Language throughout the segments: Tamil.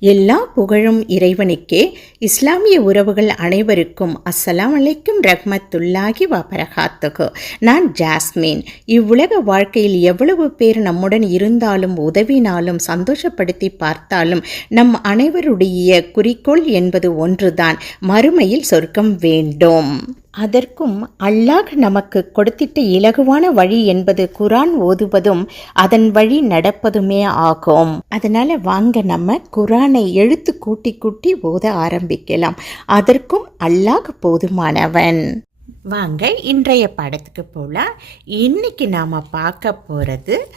எல்லா புகழும் இறைவனுக்கே. இஸ்லாமிய உறவுகள் அனைவருக்கும் அஸ்ஸலாம் அலைக்கும் ரஹ்மத்துல்லாஹி வபரகாத்துகு நான் ஜாஸ்மின். இவ்வுலக வாழ்க்கையில் எவ்வளவு பேர் நம்முடன் இருந்தாலும் உதவினாலும் சந்தோஷப்படுத்தி பார்த்தாலும் நம் அனைவருடைய குறிக்கோள் என்பது ஒன்றுதான். மறுமையில் சொர்க்கம் வேண்டும். அதற்கும் அல்லாஹ் நமக்கு கொடுத்திட்ட இலகுவான வழி என்பது குரான் ஓதுவதும் அதன் வழி நடப்பதுமே ஆகும். அதனால வாங்க நம்ம குரானை எழுத்து கூட்டி கூட்டி ஓத ஆரம்பிக்கலாம். அதற்கும் அல்லாஹ் போதுமானவன். வாங்க இன்றைய படத்துக்கு போகலாம் இன்னைக்கு நாம் பார்க்க போகிறது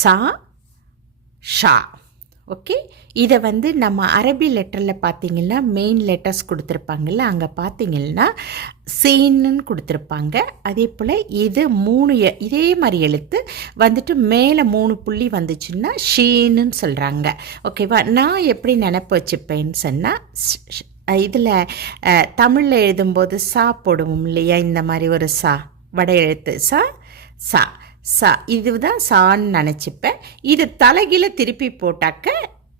சா ஷா. ஓகே? இதை வந்து நம்ம அரபி லெட்டரில் பார்த்தீங்கன்னா மெயின் லெட்டர்ஸ் கொடுத்துருப்பாங்கல்ல அங்கே பார்த்தீங்கன்னா சீன்னு கொடுத்துருப்பாங்க. அதே போல் இது மூணு இதே மாதிரி எழுத்து வந்துட்டு மேலே மூணு புள்ளி வந்துச்சுன்னா ஷீன்னு சொல்கிறாங்க ஓகேவா? நான் எப்படி நினப்பு வச்சுப்பேன்னு சொன்னால் இதில் தமிழில் எழுதும்போது சா போடுவோம் இல்லையா? இந்த மாதிரி ஒரு சா வட எழுத்து சா சா. சா இதுதான் சான்னு நினச்சிப்பேன். இது தலைகீழ திருப்பி போட்டாக்க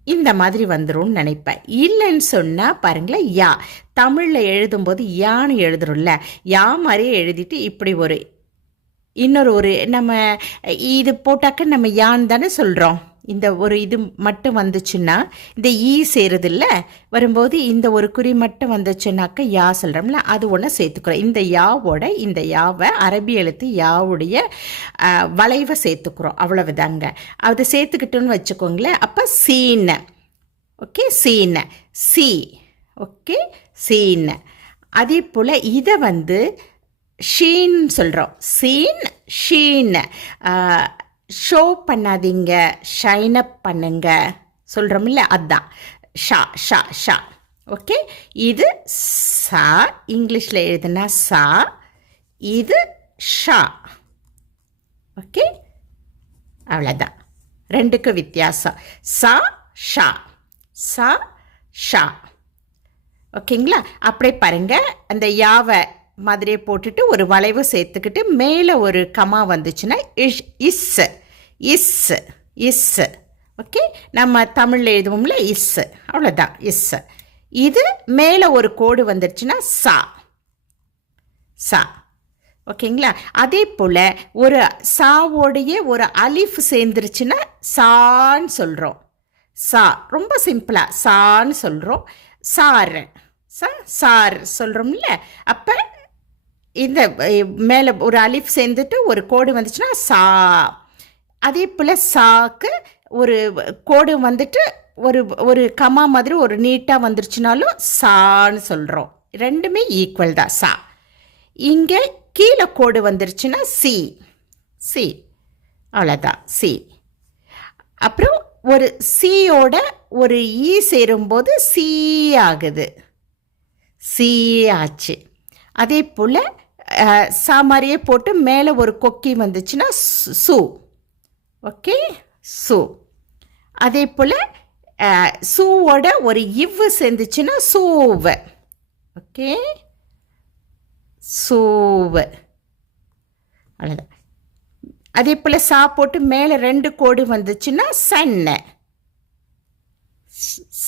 இந்த மாதிரி வந்துரும்னு நினைப்பேன். இல்லைன்னு சொன்னால் பாருங்களேன் யா. தமிழில் எழுதும்போது யான்னு எழுதுறோம்ல யா மாதிரியே எழுதிட்டு இப்படி ஒரு இன்னொரு ஒரு நம்ம இது போட்டாக்க நம்ம யான் தானே சொல்கிறோம் இந்த ஒரு இது மட்டும் வந்துச்சுன்னா இந்த ஈ சேருதில்ல வரும்போது இந்த ஒரு குறி மட்டும் வந்துச்சுன்னாக்க யா சொல்கிறோம்ல அது ஒன்று சேர்த்துக்கிறோம். இந்த யாவோட இந்த யாவை அரபி எழுத்து யாவுடைய வளைவை சேர்த்துக்கிறோம். அவ்வளவுதாங்க. அதை சேர்த்துக்கிட்டோன்னு வச்சுக்கோங்களேன். அப்போ சீன. ஓகே? சீன. சி. ஓகே? சீன. அதே போல் இதை வந்து ஷீன் சொல்கிறோம் சீன் ஷீன். ஷோ பண்ணாதீங்க ஷைன் அப் பண்ணுங்க சொல்கிறோம்ல அதான். ஷா ஷா ஷா. ஓகே? இது சா இங்கிலீஷில் எழுதுனா சா இது ஷா. ஓகே? அவ்வளோதான் ரெண்டுக்கும் வித்தியாசம். சா ஷா. சா ஷா. ஓகேங்களா? அப்படியே பாருங்க அந்த யாவை மாதிரியே போட்டுட்டு ஒரு வளைவு சேர்த்துக்கிட்டு மேலே ஒரு கமா வந்துச்சுன்னா is is is is. Okay நம்ம தமிழில் எழுதுவோம்ல இஸ். அவ்வளோதான் இஸ். இது மேலே ஒரு கோடு வந்துருச்சுன்னா சா. சா. ஓகேங்களா அதே போல் ஒரு சாவோடைய ஒரு அலிஃப் சேர்ந்துருச்சுன்னா சான்னு சொல்கிறோம் சா. ரொம்ப சிம்பிளாக சான்னு சொல்கிறோம் சார் சா சார் சொல்கிறோம்ல அப்போ இந்த மேலே ஒரு அலிஃப் சேர்ந்துட்டு ஒரு கோடு வந்துச்சுன்னா சா. அதே போல் சாக்கு ஒரு கோடு வந்துட்டு ஒரு ஒரு கமா மாதிரி ஒரு நீட்டாக வந்துருச்சுனாலும் சான்னு சொல்கிறோம் ரெண்டுமே ஈக்குவல் தான் சா. இங்கே கீழே கோடு வந்துருச்சுன்னா சி. சி. அவ்வளோதான் சி. அப்புறம் ஒரு சியோட ஒரு ஈ சேரும்போது சி ஆகுது. சி ஆச்சு. அதே போல் சா மாதிரியே போட்டு மேலே ஒரு கொக்கி வந்துச்சுன்னா சு- ஓகே? சு. அதே போல் சூவோட ஒரு இவ்வு சேர்ந்துச்சுன்னா சூவ. ஓகே? சூவ. அவ்வளோதான் அதே போல் சா போட்டு மேலே ரெண்டு கோடு வந்துச்சுன்னா சன்ன.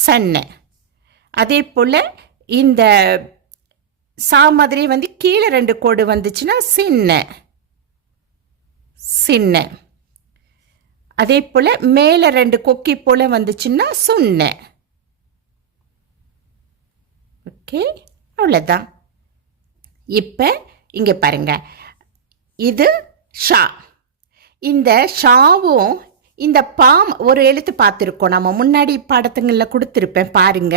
சன்ன. அதே போல் இந்த சா மாதிரி வந்து கீழே ரெண்டு கோடு வந்துச்சுன்னா சின்ன. சின்ன. அதே போல் மேலே ரெண்டு கொக்கி போல் வந்துச்சுன்னா சுன்ன. ஓகே அவ்வளோதான் இப்போ இங்கே பாருங்க. இது ஷா. இந்த ஷாவும் இந்த பாம் ஒரு எழுத்து பார்த்துருக்கோம். நம்ம முன்னாடி பாடத்துங்களில் கொடுத்துருப்பேன் பாருங்க.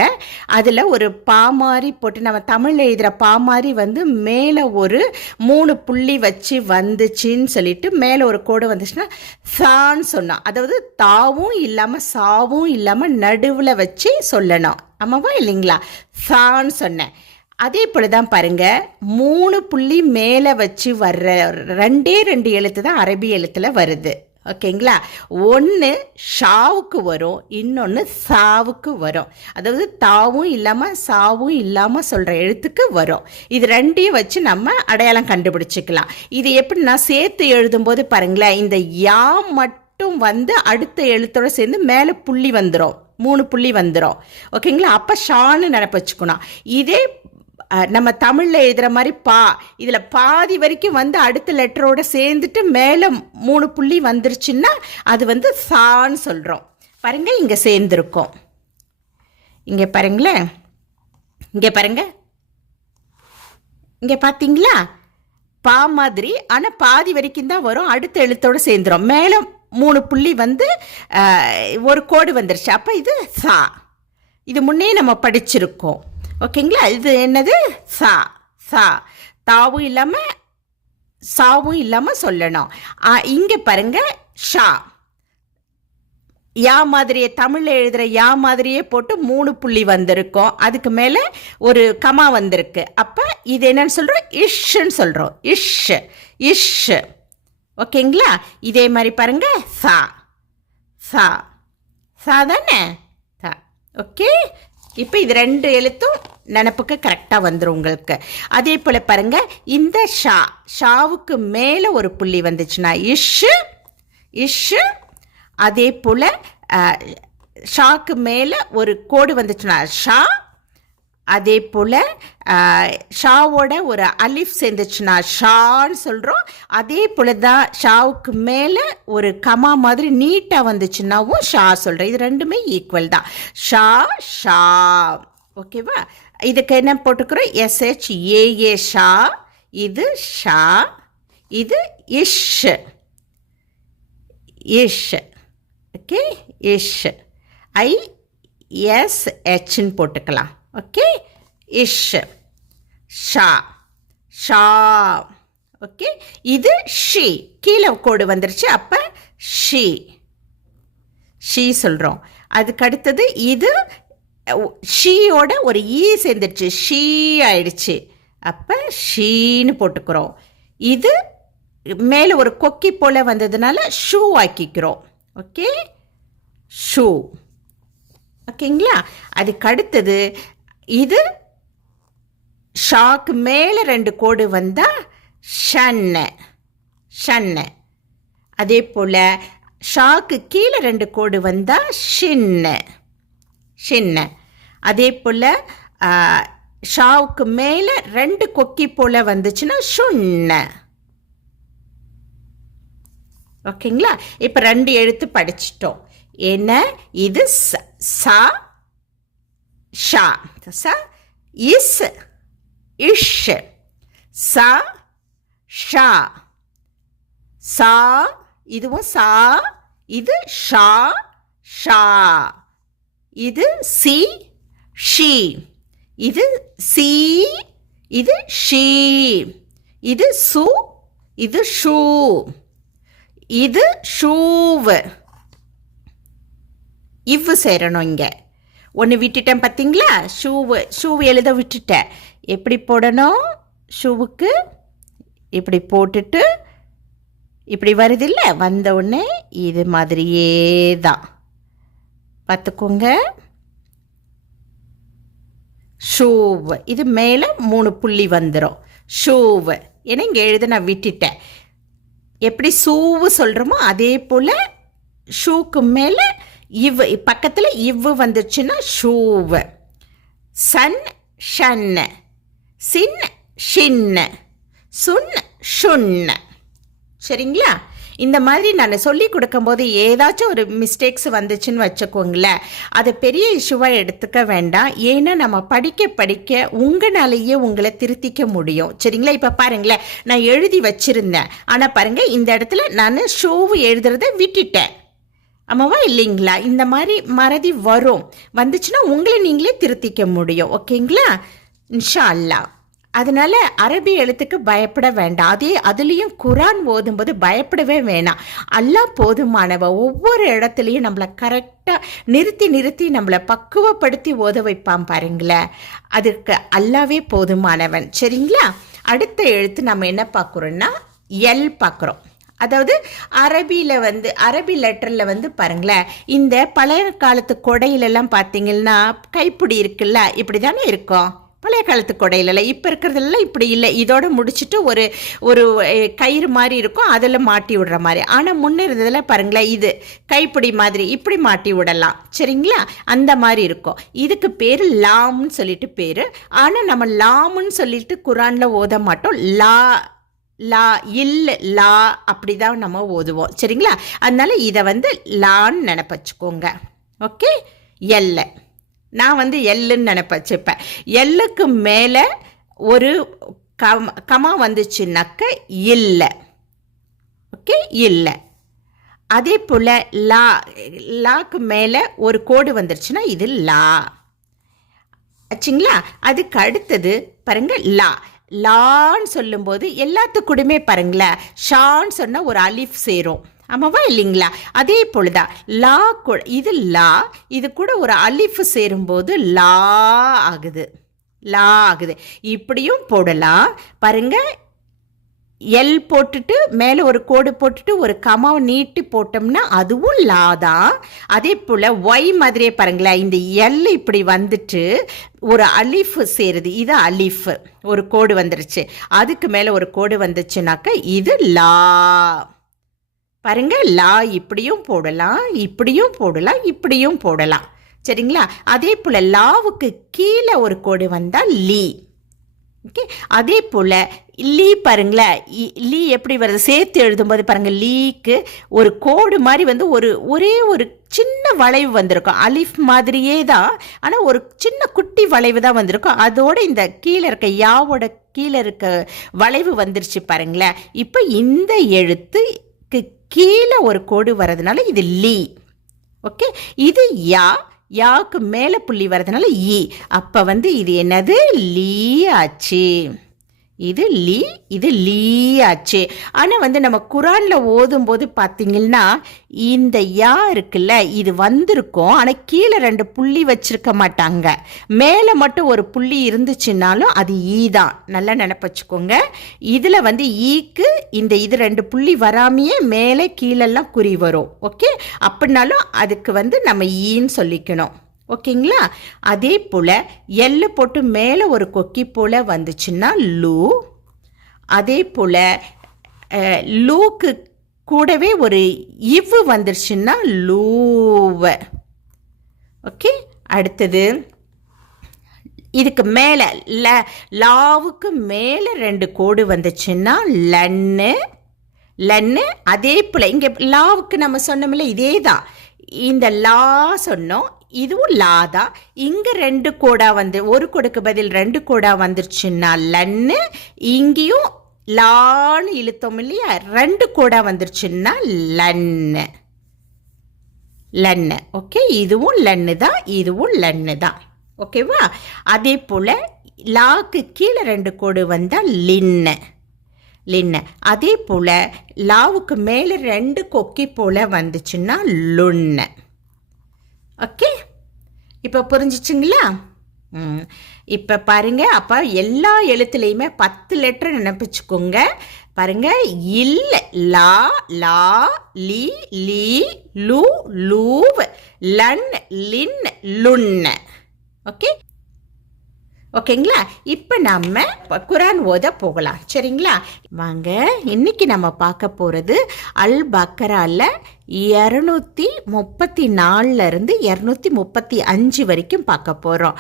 அதில் ஒரு பா மாதிரி போட்டு நம்ம தமிழில் எழுதுகிற பா மாதிரி வந்து மேலே ஒரு மூணு புள்ளி வச்சு வந்துச்சுன்னு சொல்லிட்டு மேலே ஒரு கோடு வந்துச்சுன்னா சான்னு சொன்னோம் அதாவது தாவும் இல்லாமல் சாவும் இல்லாமல் நடுவில் வச்சு சொல்லணும். ஆமாவா இல்லைங்களா? சான்னு சொன்னேன். அதே போல் தான் பாருங்க. மூணு புள்ளி மேலே வச்சு வர்ற ரெண்டே ரெண்டு எழுத்து தான் அரபி எழுத்தில் வருது. ஓகேங்களா? ஒன்று ஷாவுக்கு வரும் இன்னொன்று சாவுக்கு வரும். அதாவது தாவும் இல்லாமல் சாவும் இல்லாமல் சொல்கிற எழுத்துக்கு வரும். இது ரெண்டையும் வச்சு நம்ம அடையாளம் கண்டுபிடிச்சிக்கலாம். இது எப்படின்னா சேர்த்து எழுதும்போது பாருங்களேன் இந்த யா மட்டும் வந்து அடுத்த எழுத்தோட சேர்ந்து மேலே புள்ளி வந்துடும் மூணு புள்ளி வந்துடும் ஓகேங்களா? அப்போ ஷான்னு நினப்பு வச்சுக்கணும். இதே நம்ம தமிழில் எழுதுகிற மாதிரி பா. இதில் பாதி வரைக்கும் வந்து அடுத்த லெட்டரோட சேர்ந்துட்டு மேலே மூணு புள்ளி வந்துருச்சுன்னா அது வந்து சான்னு சொல்கிறோம் பாருங்கள் இங்கே சேர்ந்துருக்கோம். இங்கே பாருங்களேன் இங்கே பாருங்க. இங்கே பார்த்தீங்களா பா மாதிரி. ஆனால் பாதி வரைக்கும் தான் வரும். அடுத்த எழுத்தோடு சேர்ந்துரும். மேலே மூணு புள்ளி வந்து ஒரு கோடு வந்துருச்சு. அப்போ இது சா. இது முன்னே நம்ம படிச்சிருக்கோம். ஓகேங்களா? இது என்னது? சா சா. தாவும் இல்லாமல் சாவும் இல்லாமல் சொல்லணும். இங்கே பாருங்க. ஷா. யா மாதிரியே தமிழில் எழுதுகிற யா மாதிரியே போட்டு மூணு புள்ளி வந்திருக்கும். அதுக்கு மேலே ஒரு கமா வந்திருக்கு. அப்போ இது என்னன்னு சொல்கிறோம் இஷ்ன்னு சொல்கிறோம் இஷ் இஷ் ஓகேங்களா? இதே மாதிரி பாருங்க. சா சா. சா தானே? சா. ஓகே? இப்போ இது ரெண்டு எழுத்தும் நினப்புக்கு கரெக்டாக வந்துடும் உங்களுக்கு. அதே போல் பாருங்க இந்த ஷா ஷாவுக்கு மேலே ஒரு புள்ளி வந்துச்சுன்னா இஷ்ஷு இஷ்ஷு அதே போல் ஷாக்கு மேலே ஒரு கோடு வந்துச்சுன்னா ஷா அதே போல் ஷாவோட ஒரு அலிஃப் சேர்ந்துச்சுன்னா ஷான்னு சொல்கிறோம் அதே போல் தான் ஷாவுக்கு மேலே ஒரு கமா மாதிரி நீட்டாக வந்துச்சுன்னாவும் ஷா சொல்கிறேன் இது ரெண்டுமே ஈக்குவல் தான். ஷா ஷா. ஓகேவா? இதுக்கு என்ன போட்டுக்கிறோம்? எஸ்ஹெச் ஏஏ ஷா இது ஷா இது இஷ். இஷ். ஓகே? இஷ். ஐ எஸ் ஹெச்னு போட்டுக்கலாம். ஓகே இஷ் ஷா ஷா ஓகே இது ஷி கீழே கோடு வந்துருச்சு. அப்போ ஷி ஷீ சொல்கிறோம் அதுக்கு அடுத்தது இது ஷீயோட ஒரு ஈ சேர்ந்துருச்சு. ஷீ ஆயிடுச்சு. அப்போ ஷீன்னு போட்டுக்கிறோம். இது மேலே ஒரு கொக்கி போல் வந்ததுனால ஷூ ஆக்கிக்கிறோம். ஓகே ஷூ ஓகேங்களா அதுக்கு அடுத்தது இது ஷாக்கு மேலே ரெண்டு கோடு வந்தால் ஷன்ன ஷன்ன. அதே போல் ஷாக்கு கீழே ரெண்டு கோடு வந்தால் ஷின்ன ஷின்ன. அதே போல் ஷாவுக்கு மேலே ரெண்டு கொக்கி போல் வந்துச்சுன்னா ஷுன்ன. ஓகேங்களா? இப்போ ரெண்டு எழுத்து படிச்சிட்டோம். என்ன? இது ச- சா ஷா. ச இஸ் இஷ். ச ஷா. சா இதுவும் சா இது ஷா ஷா. இது சி ஷி. இது சி இது ஷீ. இது சு இது ஷூ. இது ஷூவு. இவ்வு சேரணும் இங்கே. ஒன்று விட்டுட்டேன் பார்த்தீங்களா ஷூவு ஷூவு எழுத விட்டுட்டேன். எப்படி போடணும்? ஷூவுக்கு இப்படி போட்டுட்டு இப்படி வருதில்ல? வந்த உடனே இது மாதிரியே தான் பார்த்துக்கோங்க ஷூவு. இது மேலே மூணு புள்ளி வந்துடும் ஷூவு. ஏன்னா இங்கே எழுத நான் விட்டுட்டேன். எப்படி சூவு சொல்கிறோமோ அதே போல் ஷூக்கு மேலே இவ் பக்கத்தில் இவ்வு வந்துச்சுன்னா ஷூவு. சன் ஷன். சின் ஷின். சுன் ஷுன். சரிங்களா? இந்த மாதிரி நான் சொல்லி கொடுக்கும்போது ஏதாச்சும் ஒரு மிஸ்டேக்ஸ் வந்துச்சுன்னு வச்சுக்கோங்களேன். அதை பெரிய இஷ்யூவாக எடுத்துக்க வேண்டாம். ஏன்னா நம்ம படிக்க படிக்க உங்களாலேயே உங்களை திருத்திக்க முடியும். சரிங்களா? இப்போ பாருங்களேன். நான் எழுதி வச்சுருந்தேன். ஆனால் பாருங்கள் இந்த இடத்துல நான் ஷோவு எழுதுறதை விட்டுட்டேன். ஆமாவா? இல்லைங்களா? இந்த மாதிரி மறதி வரும். வந்துச்சுன்னா உங்களை நீங்களே திருத்திக்க முடியும். ஓகேங்களா? இன்ஷா அல்லாஹ் அதனால அரபி எழுத்துக்கு பயப்பட வேண்டாம். அதே அதுலேயும் குரான் ஓதும்போது பயப்படவே வேணாம். அல்லாஹ் போதுமானவ. ஒவ்வொரு இடத்துலையும் நம்மளை கரெக்டாக நிறுத்தி நிறுத்தி நம்மளை பக்குவப்படுத்தி ஓத வைப்பான் பாருங்களேன். அதுக்கு அல்லாவே போதுமானவன். சரிங்களா? அடுத்த எழுத்து நம்ம என்ன பார்க்குறோன்னா எல் பார்க்குறோம். அதாவது அரபியில் வந்து அரபி லெட்டரில் வந்து பாருங்களேன் இந்த பழைய காலத்து கொடையிலெல்லாம் பார்த்தீங்கன்னா கைப்பிடி இருக்குல்ல இப்படி தானே இருக்கும்? பழைய காலத்து கொடையிலலாம் இப்போ இருக்கிறதெல்லாம் இப்படி இல்லை. இதோட முடிச்சுட்டு ஒரு ஒரு கயிறு மாதிரி இருக்கும் அதில் மாட்டி விடுற மாதிரி. ஆனால் முன்ன இருந்ததில் பாருங்களேன் இது கைப்பிடி மாதிரி இப்படி மாட்டி விடலாம். சரிங்களா? அந்த மாதிரி இருக்கும். இதுக்கு பேர் லாம்னு சொல்லிட்டு பேர். ஆனால் நம்ம லாம்னு சொல்லிட்டு குரானில் ஓத மாட்டோம். லா லா இல் லா அப்படி தான் நம்ம ஓதுவோம். சரிங்களா? அதனால இதை வந்து லான்னு நினப்ப வச்சுக்கோங்க. ஓகே? எல்லை நான் வந்து எல்லுன்னு நினப்ப வச்சுப்பேன். எல்லுக்கு மேலே ஒரு கம் கமா வந்துச்சுன்னாக்க இல்லை ஓகே? இல்லை அதே போல் லா லாக்கு மேலே ஒரு கோடு வந்துருச்சுன்னா இது லா. ஆச்சுங்களா அதுக்கு அடுத்தது பாருங்கள் லா. லான்னு சொல்லும்போது எல்லாத்துக்கூடமே பாருங்களேன் ஷான்னு சொன்னால் ஒரு அலிஃப் சேரும். ஆமாவா இல்லைங்களா? அதே பொழுதா லா கு- இது லா இது கூட ஒரு அலிஃப் சேரும்போது லா ஆகுது. லா ஆகுது. இப்படியும் போடலாம். பாருங்க எல் போட்டுட்டு மேலே ஒரு கோடு போட்டுட்டு ஒரு கமாவை நீட்டி போட்டோம்னா அதுவும் லா தான். அதே போல் ஒய் மாதிரியே பாருங்களேன் இந்த எல் இப்படி வந்துட்டு ஒரு அலிஃப் சேருது. இது அலிஃப். ஒரு கோடு வந்துருச்சு. அதுக்கு மேலே ஒரு கோடு வந்துச்சுனாக்கா இது லா. பாருங்க லா இப்படியும் போடலாம் இப்படியும் போடலாம் இப்படியும் போடலாம். சரிங்களா? அதே போல் லாவுக்கு கீழே ஒரு கோடு வந்தால் லீ. ஓகே? அதே போல் லீ பாருங்களேன் லீ எப்படி வருது? சேர்த்து எழுதும்போது பாருங்கள் லீக்கு ஒரு கோடு மாதிரி வந்து ஒரு ஒரே ஒரு சின்ன வளைவு வந்திருக்கும். அலிஃப் மாதிரியே தான் ஆனால் ஒரு சின்ன குட்டி வளைவு தான் வந்திருக்கும். அதோட இந்த கீழே இருக்க யாவோட கீழே இருக்க வளைவு வந்துருச்சு பாருங்களேன் இப்போ இந்த எழுத்துக்கு கீழே ஒரு கோடு வர்றதுனால இது லீ. ஓகே? இது யா யாக்கு மேலே புள்ளி வர்றதுனால ஈ. அப்போ வந்து இது என்னது? லீ ஆச்சு. இது லீ இது லீ ஆச்சு ஆனால் வந்து நம்ம குரானில் ஓதும் போது பார்த்தீங்கன்னா இந்த யா இருக்குல்ல இது வந்திருக்கும் ஆனால் கீழே ரெண்டு புள்ளி வச்சிருக்க மாட்டாங்க. மேலே மட்டும் ஒரு புள்ளி இருந்துச்சுன்னாலும் அது ஈ தான். நல்லா நினப்பு வச்சுக்கோங்க. இதில் வந்து ஈக்கு இந்த இது ரெண்டு புள்ளி வராமையே மேலே கீழெல்லாம் குறி வரும். ஓகே? அப்படின்னாலும் அதுக்கு வந்து நம்ம ஈன்னு சொல்லிக்கணும். ஓகேங்களா? அதே போல் எள்ளு போட்டு மேலே ஒரு கொக்கி போல் வந்துச்சுன்னா லூ அதே போல் லூக்கு கூடவே ஒரு இவ்வு வந்துருச்சுன்னா லூவ ஓகே? அடுத்தது இதுக்கு மேலே ல லாவுக்கு மேலே ரெண்டு கோடு வந்துச்சுன்னா லன்னு. லன்னு அதே போல் இங்கே லாவுக்கு நம்ம சொன்னோம்ல இதே தான் இந்த லா சொன்னோம் இதுவும் லா தான் இங்கே ரெண்டு கோடா வந்து ஒரு கொடுக்கு பதில் ரெண்டு கோடா வந்துருச்சுன்னா லன்னு இங்கேயும் லான்னு இழுத்தோம் இல்லையா? ரெண்டு கோடா வந்துருச்சுன்னா லன்னு. லன்னு. ஓகே? இதுவும் லன்னு தான் இதுவும் லன்னு தான். ஓகேவா? அதே போல் லாக்கு கீழே ரெண்டு கோடு வந்தால் லின்னு. லின்னு. அதே போல் லாவுக்கு மேலே ரெண்டு கொக்கி போல் வந்துச்சுன்னா லுன்னு. ஓகே இப்போ புரிஞ்சிச்சுங்களா? ம். இப்போ பாருங்கள் அப்போ எல்லா எழுத்துலேயுமே பத்து லெட்டர் நினைப்பிச்சுக்கோங்க. பாருங்க இல் லா லா லி லீ லு லூவ் லன் லின் லுன்னு ஓகே ஓகேங்களா? இப்போ நம்ம குரான் ஓத போகலாம். சரிங்களா? வாங்க இன்னைக்கு நம்ம பார்க்க போகிறது அல் பக்கரால இரநூத்தி முப்பத்தி நாலுலேருந்து இரநூத்தி முப்பத்தி அஞ்சு வரைக்கும் பார்க்க போகிறோம்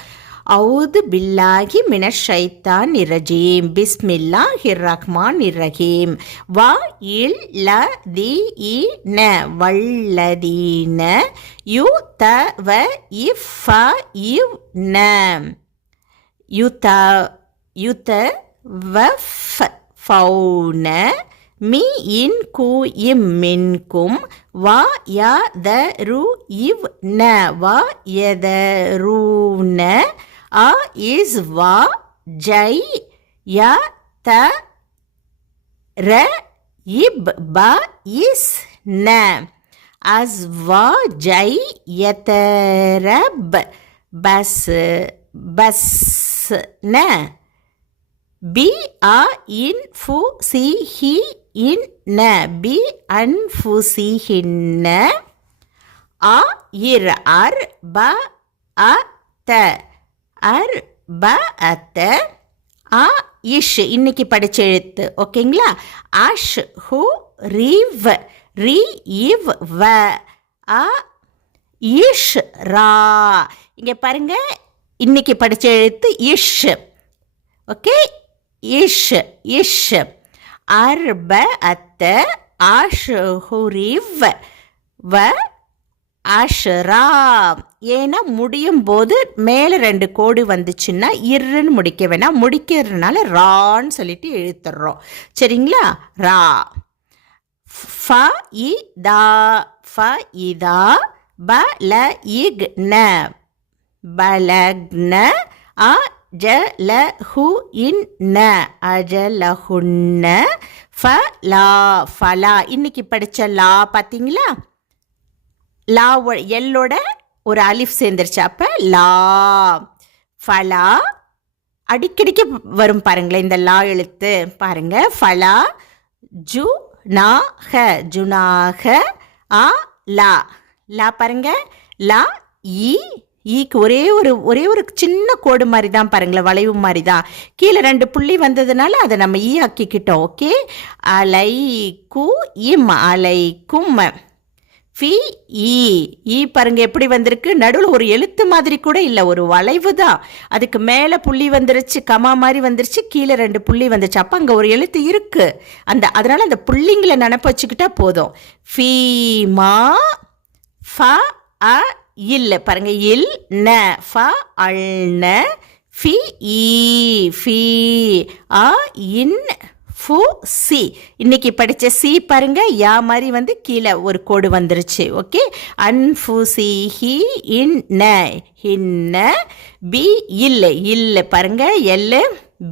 அவுது பில்லாஹி மின ஷைத்தான் இரஜீம் பிஸ்மில்லா ஹிர்ரஹ்மான் இரஹீம் வா இல் ல தி இ ந வல்லதீன யு த வ இஃப் ஃப இவ் ந. யுத யுத வஃப் ஃபௌன மி இன் கு இம் மின்கும் வா யா த ரு இவ் ந வா யத ரூன அ இஸ் வா ஜை ய த ர இப் ப இஸ் ந அஸ்வா ஜை யதரப் பஸ் பஸ் ந. பி. ஆ. இன் ஃபு சி ஹி இன் ந. பி. அன் ஃபு சி ஹின்ன ஆ. இர். அர். ப. அ. த. அர். ப. அத்த ஆ. இஷ். இன்னைக்கு படிச்ச எழுத்து. ஓகேங்களா? அஷ். ஹு. ரீவ். ரீ. இவ். வ. அ. இஷ். ரா. இங்கே பாருங்க. இன்னைக்கு படித்த எழுத்து இஷ். ஓகே இஷ் இஷ். அர்ப அத்த ஆஷுரிவ் வ அஷரா ஏன்னா முடியும் போது மேலே ரெண்டு கோடு வந்துச்சுன்னா இர்ன்னு முடிக்க வேணாம். முடிக்கிறதுனால ரான்னு சொல்லிட்டு இழுத்துடுறோம் சரிங்களா? ரா. ஃப இ தா. ஃப இதா ப ல இக் ந. பலக்ன அ ஜ ல ஹு இன் ந அஜலஹுன்ன ஃபலா ஃபலா இன்னைக்கு படித்த லா பார்த்தீங்களா லா எல்லோட ஒரு அலிஃப் சேர்ந்துருச்சு. அப்போ லா ஃபலா அடிக்கடிக்கு வரும் பாருங்களேன் இந்த லா எழுத்து. பாருங்க. ஃபலா ஜு நா ஹ. ஜுனாக ஆ லா. லா பாருங்க. லா ஈ ஈக்கு ஒரே ஒரு ஒரே ஒரு சின்ன கோடு மாதிரி தான் பாருங்களேன் வளைவு மாதிரி தான் கீழே ரெண்டு புள்ளி வந்ததுனால அதை நம்ம ஈ ஆக்கிக்கிட்டோம் ஓகே? அலை கு இம் அலை கும் ஃபி ஈ. ஈ பாருங்க எப்படி வந்திருக்கு? நடுவில் ஒரு எழுத்து மாதிரி கூட இல்லை ஒரு வளைவு தான். அதுக்கு மேலே புள்ளி வந்துருச்சு கமா மாதிரி வந்துருச்சு கீழே ரெண்டு புள்ளி வந்துச்சு. அப்போ அங்கே ஒரு எழுத்து இருக்கு. அந்த அதனால அந்த புள்ளிங்களை நினப்பு வச்சுக்கிட்டா போதும். ஃபீ மா ஃப அ இல்லை பாருங்க இல் ந ஃப அல் ந ஃபி ஈ ஃபி ஆ இன் ஃபு சி. இன்னைக்கு படித்த சி பாருங்க யா மாதிரி வந்து கீழே ஒரு கோடு வந்துருச்சு ஓகே? அன்ஃபு சி ஹி இன் ந. ஹின்ன பி இல்ல. இல்ல பாருங்க எல்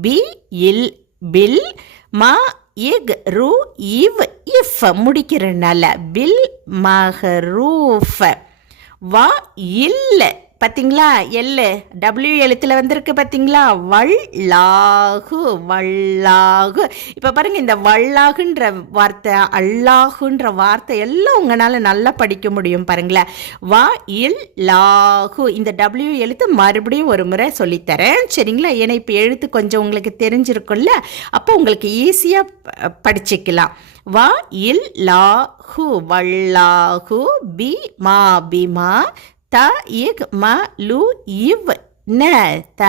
பி இல் பில் மா இக் ரூ இவ் இஃப். முடிக்கிறனால பில் மஹரூஃப். வா இல்லை. பார்த்தீங்களா எல்லு டபிள்யூ எழுத்தில் வந்திருக்கு பார்த்தீங்களா வல்லாகு வல்லாகு. இப்போ பாருங்கள் இந்த வல்லாகுன்ற வார்த்தை அல்லாகுன்ற வார்த்தை எல்லாம் உங்களால் நல்லா படிக்க முடியும் பாருங்களேன். வா இல் லாகு இந்த டபிள்யூ எழுத்து மறுபடியும் ஒரு முறை சொல்லித்தரேன். சரிங்களா? ஏன்னா இப்போ எழுத்து கொஞ்சம் உங்களுக்கு தெரிஞ்சிருக்கும்ல. அப்போ உங்களுக்கு ஈஸியாக படிச்சுக்கலாம். வா இல் லாஹு வல்லாஹு பி மா பிமா த இக் ம லு இவ் ந த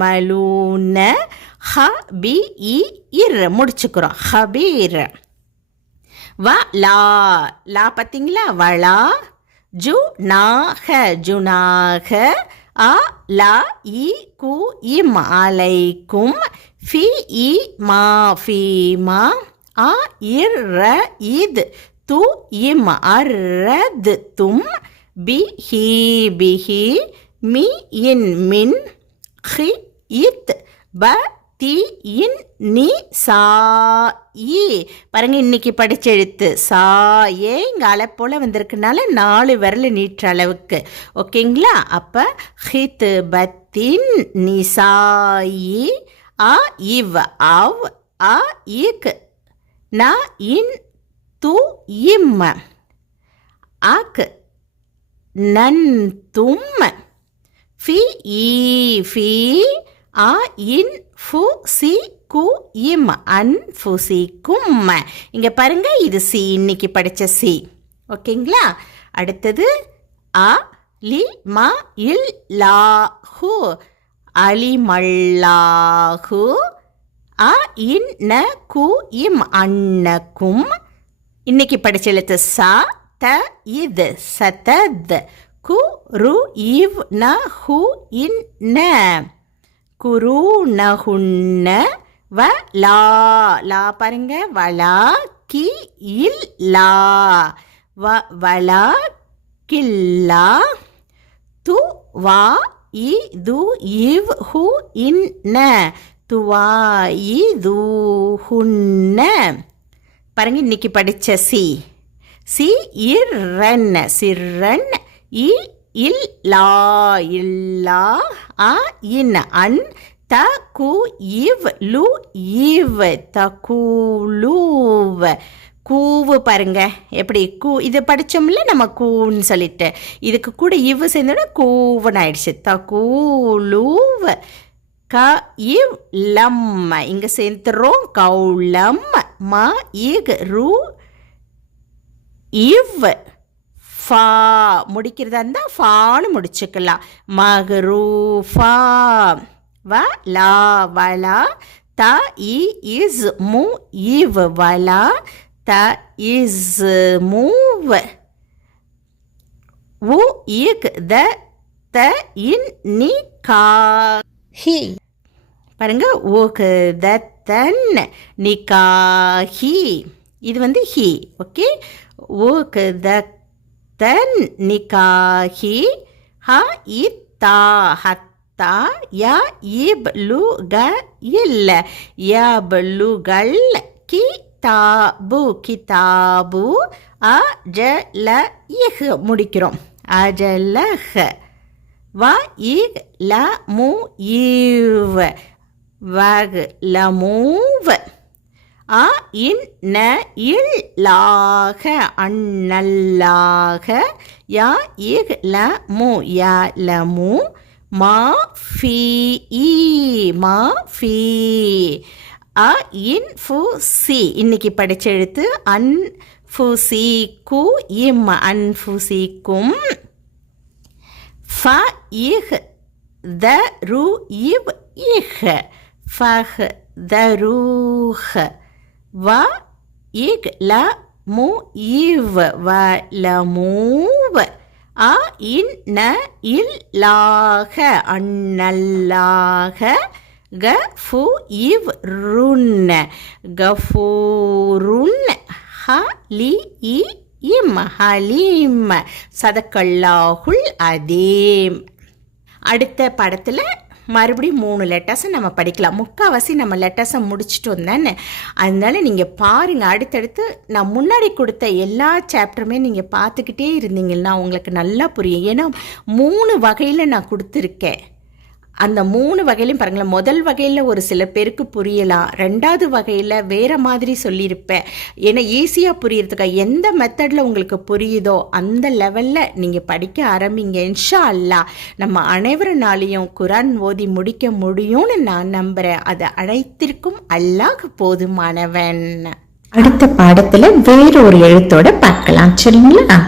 மலூன ஹ பி இ இர் முடிச்சுக்கிறோம். ஹபீர். வ லா. லா பார்த்தீங்களா வளா ஜு நாக ஜுனாக அ லா இ கு இம் அலைக்கும். ஃபி இ மா ஃபீமா அ இர் இத் து இம் அர்ரத் தும். பிஹி பிஹி மி இன் மின். ஹி இத். ப தி இன் நி சா இ பாருங்க இன்னைக்கு படிச்ச எழுத்து. சா ஏ இங்கே அலை போல் வந்திருக்குனால நாலு விரல் நீட்டுற அளவுக்கு. ஓகேங்களா? அப்போ ஹித் பத்தின் நிசாயி அ இவ் அவ் அ இக். ந இன் து இம் அக் நன்தும் ஃபி ஈ ஃபி ஆ இன் ஃபு சி கு இம். அன் கும் இங்கே பாருங்க இது சி இன்னைக்கு படித்த சி. ஓகேங்களா? அடுத்தது அ லி ம இல் லாஹு அலிமல்லாஹு. அ இன் ந கு இம் அன்னக்கும் இன்னைக்கு படிச்ச எழுத்து சா த இது சதத். கு ரு இவ் ந ஹு இன் ந. குரு நகுன்ன வ லா. லா பாருங்க. வலா கி இல் லா. வ வலா கில்லா து வா இ து இவ் ஹு இன் ந. துவாயி இ பாருங்க இன்னைக்கு படித்த சி. சி இர்ரன். சிர்ரன் இ இல் லா இல்லா அ இன் அன் த கு இவ் லு இவ் த கூலூவ் கூவு பாருங்க எப்படி? கூ இது படித்தோம்ல நம்ம கூன்னு சொல்லிட்டு. இதுக்கு கூட இவ் சேர்ந்தோட கூவன் ஆயிடுச்சு. த கூலூவ் க இவ் லம் இங்கே சேர்த்துறோம் கௌளம் ம இக் ரூ இவ் ஃபா. முடிக்கிறதா இருந்தால் ஃபான்னு முடிச்சுக்கலாம். மகரூஃபா வ லா. வலா த இ இஸ் மு இவ். வலா த இஸ் மூவ் உ இக் த. த இன் நி கா. ஹி பாருங்க ஓகு தன் நிகாஹி இது வந்து ஹி ஓகே? ஓகு தன் நிகாஹி ஹ இத்தா ஹத்தா ய இப் லு க இல்ல. ய லு கி தாபு கிதாபு அ ஜ ல இஹ் முடிக்கிறோம். அஜலஹ். வ இ ல மு இவ் வக் ல அ இன் ந இல் லாக அண்ணல்லாக யா இக் ல மு யா ல மு மா ஃபி ஈ மா ஃபி. அ இன் ஃபு சி. இன்னைக்கு படிச்ச எழுத்து அன் ஃபு சி கு இம். அன் ஃபு சி கும். ஃப இஹ் த ரு இவ் இஹ். ஃபஹ் த வ இக் ல மு இவ் வ ல அ இன் ந இல் லாக அண்ணல்லாக க ஃபு இவ் ருன் கஃபூருன் ஹ லி இ இம் ஹலீம் சதக்கல்லாஹுல் அதேம் அடுத்த படத்தில் மறுபடியும் மூணு லெட்டர்ஸை நம்ம படிக்கலாம். முக்கால்வாசி நம்ம லெட்டர்ஸை முடிச்சிட்டோம் தானே? அதனால நீங்கள் பாருங்கள் அடுத்தடுத்து நான் முன்னாடி கொடுத்த எல்லா சாப்டருமே நீங்கள் பார்த்துக்கிட்டே இருந்தீங்கன்னா உங்களுக்கு நல்லா புரியும். ஏன்னா மூணு வகையில் நான் கொடுத்துருக்கேன். அந்த மூணு வகையிலையும் பாருங்களேன். முதல் வகையில் ஒரு சில பேருக்கு புரியலாம். ரெண்டாவது வகையில் வேறு மாதிரி சொல்லியிருப்பேன் ஏன்னா ஈஸியாக புரியறதுக்காக எந்த மெத்தடில் உங்களுக்கு புரியுதோ அந்த லெவலில் நீங்கள் படிக்க ஆரம்பிங்க. இன்ஷா அல்லா நம்ம அனைவருனாலையும் குரான் ஓதி முடிக்க முடியும்னு நான் நம்புகிறேன் அது அனைத்திற்கும் அல்லாஹ் போதுமானவன். அடுத்த பாடத்தில் வேறொரு எழுத்தோட பார்க்கலாம். சரிங்களா?